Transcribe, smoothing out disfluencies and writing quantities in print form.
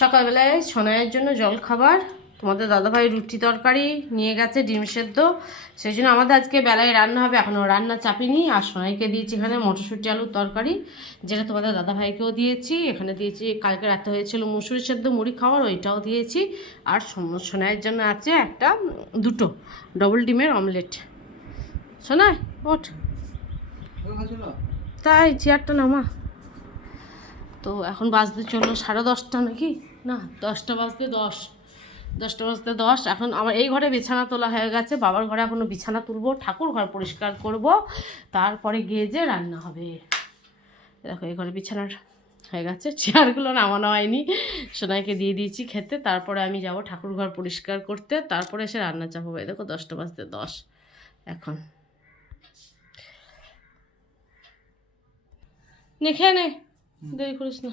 সকালবেলায় সোনাইয়ের জন্য জল খাবার, তোমাদের দাদাভাই রুটি তরকারি নিয়ে গেছে, ডিম সেদ্ধ, সেই জন্য আমাদের আজকে বেলায় রান্না হবে। এখনও রান্না চাপিনি। আর সোনাইকে দিয়েছি এখানে মটরশুঁটি আলুর তরকারি, যেটা তোমাদের দাদাভাইকেও দিয়েছি। এখানে দিয়েছি কালকে রাতে হয়েছিল মুসুরি সেদ্ধ মুড়ি খাওয়ার, ওইটাও দিয়েছি। আর সোনাইয়ের জন্য আছে দুটো ডবল ডিমের অমলেট। সোনাই ওঠ, তাই চেয়ারটা নামা। তো এখন বাজতে চললো 10:30 নাকি, না 10টা বাজতে 10 এখন আমার এই ঘরে বিছানা তোলা হয়ে গেছে। বাবার ঘরে এখনও বিছানা তুলবো, ঠাকুর ঘর পরিষ্কার করব, তারপরে গিয়ে যে রান্না হবে। দেখো এই ঘরে বিছানার হয়ে গেছে, চেয়ারগুলো নামানো হয়নি, সোনাইকে দিয়ে দিয়েছি খেতে। তারপরে আমি যাব ঠাকুর ঘর পরিষ্কার করতে, তারপরে এসে রান্না চাপাবো। এই দেখো 10টা বাজতে 10 এখন। নে খেয়ে নে, দেরি করিস না।